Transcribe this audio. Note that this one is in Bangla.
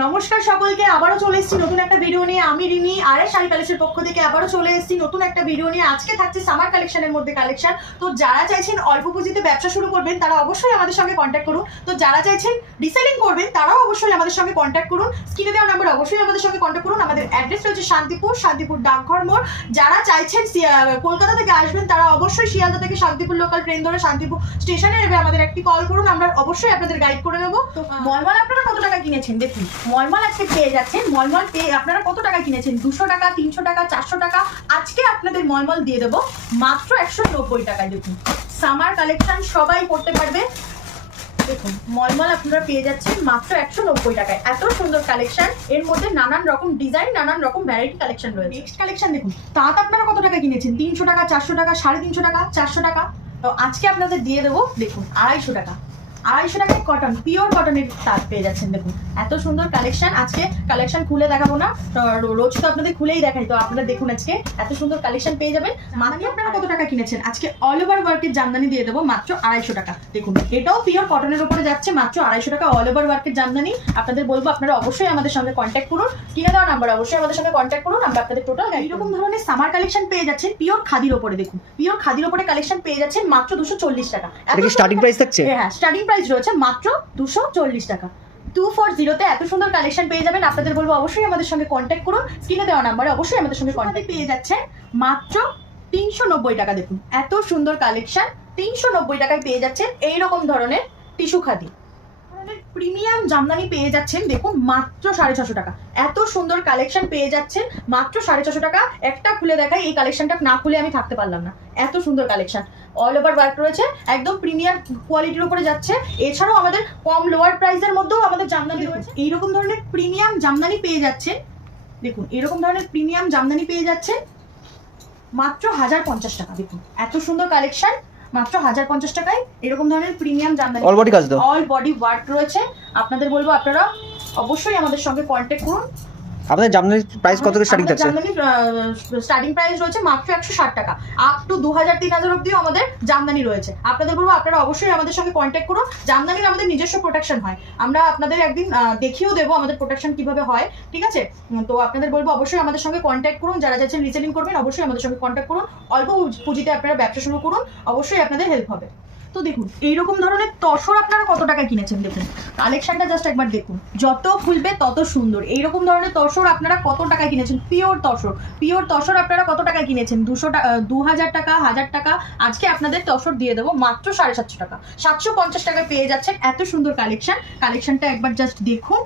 নমস্কার সকলকে, আবারও চলে এসেছি নতুন একটা ভিডিও নিয়ে। আমি রিমি আরে শাড়ি কালেকশনের পক্ষ থেকে আবারও চলে এসেছি নতুন একটা ভিডিও নিয়ে। আজকে থাকছে সামার কালেকশনের মধ্যে কালেকশন। তো যারা চাইছেন অল্প পুঁজিতে ব্যবসা শুরু করবেন তারা অবশ্যই আমাদের সঙ্গে কন্ট্যাক্ট করুন। তো যারা চাইছেন রিসেলিং করবেন তারাও অবশ্যই আমাদের সঙ্গে কন্ট্যাক্ট করুন। স্ক্রিনে দেওয়া নাম্বার অবশ্যই আমাদের সঙ্গে কন্ট্যাক্ট করুন। আমাদের অ্যাড্রেস রয়েছে শান্তিপুর ডাকঘর মোড়। যারা চাইছেন কলকাতা থেকে আসবেন তারা অবশ্যই শিয়ালদা থেকে শান্তিপুর লোকাল ট্রেন ধরে শান্তিপুর স্টেশনে নেবে আমাদের একটি কল করুন, আমরা অবশ্যই আপনাদের গাইড করে নেবো। তো মলমল আপনারা কত টাকা কিনেছেন দেখুন। মলমল আজকে পেয়ে যাচ্ছেন, মলমল পেয়ে আপনারা কত টাকা কিনেছেন, 200 টাকা, 300 টাকা, 400 টাকা। আজকে আপনাদের মলমল দিয়ে দেবো মাত্র 190 টাকায়। দেখুন সামার কালেকশন সবাই পড়তে পারবে। দেখুন মলমল আপনারা পেয়ে যাচ্ছেন মাত্র 190 টাকায়। এত সুন্দর কালেকশন, এর মধ্যে নানান রকম ডিজাইন, নানান রকম ভ্যারাইটি কালেকশন রয়েছে। নেক্সট কালেকশন দেখুন, তাঁত আপনারা কত টাকা কিনেছেন, 300 টাকা, 400 টাকা, 350 টাকা, 400 টাকা। তো আজকে আপনাদের দিয়ে দেবো দেখুন 250 টাকা। 250 টাকায় কটন, পিওর কটনের তাঁত পেয়ে যাচ্ছেন। দেখুন এত সুন্দর কালেকশন। আজকে কালেকশন খুলে দেখাবো না, রোজ তো আপনাদের খুলেই দেখাই। তো আপনারা দেখুন আজকে এত সুন্দর কালেকশন পেয়ে যাবেন। জামদানি আপনারা কত টাকা কিনেছেন, আজকে অল ওভার ওয়ার্কের জামদানি দিয়ে দেবো মাত্র 250 টাকা। দেখুন এটাও পিওর কটনের উপরে যাচ্ছে মাত্র 250 টাকা অল ওভার ওয়ার্কের জামদানি। আপনাদের বলবো আপনারা অবশ্যই আমাদের সঙ্গে কন্ট্যাক্ট করুন। কিনে দেওয়া নাম্বার অবশ্যই আমাদের সঙ্গে কন্ট্যাক্ট করুন, আমরা আপনাদের টোটাল এইরকম ধরনের সামার কালেকশন পেয়ে যাচ্ছেন পিওর খাদির উপরে। দেখুন পিওর খাদির উপরে কালেকশন পেয়ে যাচ্ছেন মাত্র 240 টাকা। স্টার্টিং প্রাইস থাকছে? হ্যাঁ, স্টার্টিং প্রাইস রয়েছে মাত্র 240 টাকা। 240-তে এত সুন্দর কালেকশন পেয়ে যাবেন। আপনাদের বলবো অবশ্যই আমাদের সঙ্গে কন্ট্যাক্ট করুন। স্ক্রিনে দেওয়া নাম্বারে অবশ্যই আমাদের সঙ্গে কন্ট্যাক্ট পেয়ে যাচ্ছেন মাত্র 390 টাকা। দেখুন এত সুন্দর কালেকশন 390 টাকায় পেয়ে যাচ্ছেন এইরকম ধরনের টিস্যু খাদি প্রিমিয়াম জামদানি পেয়ে যাচ্ছেন। দেখুন মাত্র 650 টাকা। এত সুন্দর কালেকশন পেয়ে যাচ্ছেন মাত্র 650 টাকা। একটা খুলে দেখাই, এই কালেকশনটা না খুলে আমি থাকতে পারলাম না। এত সুন্দর কালেকশন, অল ওভার ওয়ার্ক রয়েছে, একদম প্রিমিয়াম কোয়ালিটির উপরে যাচ্ছে। এছাড়াও আমাদের কম লোয়ার প্রাইসের মধ্যেও আমাদের জামদানি রয়েছে। এইরকম ধরনের প্রিমিয়াম জামদানি পেয়ে যাচ্ছেন। দেখুন এরকম ধরনের প্রিমিয়াম জামদানি পেয়ে যাচ্ছেন মাত্র 1050 টাকা। দেখুন এত সুন্দর কালেকশন মাত্র 1050 টাকায় এরকম ধরনের প্রিমিয়াম জামদানি, অল বডি কাজ দাও, অল বডি ওয়ার্ক রয়েছে। আপনাদের বলবো আপনারা অবশ্যই আমাদের সঙ্গে কন্ট্যাক্ট করুন। আপনাদের জামদানির প্রাইস কত থেকে স্টার্টিং থাকছে? জামদানির স্টার্টিং প্রাইস রয়েছে মাত্র 160 টাকা, আপ টু 2000-3000 অবধিও আমাদের জামদানি রয়েছে। আপনাদের বলবো আপনারা অবশ্যই আমাদের সঙ্গে কন্ট্যাক্ট করুন। জামদানির আমাদের নিজস্ব প্রোটেকশন হয়, আমরা আপনাদের একদিন দেখিয়েও দেবো আমাদের প্রোটেকশন কিভাবে হয়, ঠিক আছে? তো আপনাদের বলবো অবশ্যই আমাদের সঙ্গে কন্ট্যাক্ট করুন। যারা চাইছেন রিসেলিং করবেন অবশ্যই আমাদের সঙ্গে কন্ট্যাক্ট করুন। অল্প পুঁজিতে আপনারা ব্যবসা শুরু করুন, অবশ্যই আপনাদের হেল্প হবে। তো দেখুন এইরকম ধরনের তসর আপনারা কত টাকা কিনেছেন। দেখুন কালেকশনটা জাস্ট একবার দেখুন, যত খুলবে তত সুন্দর। এইরকম ধরনের তসর আপনারা কত টাকা কিনেছেন, পিওর তসর আপনারা কত টাকা কিনেছেন, 2000 টাকা, 1000 টাকা। আজকে আপনাদের তসর দিয়ে দেবো মাত্র 750 টাকা। 750 টাকায় পেয়ে যাচ্ছেন এত সুন্দর কালেকশনটা একবার জাস্ট দেখুন।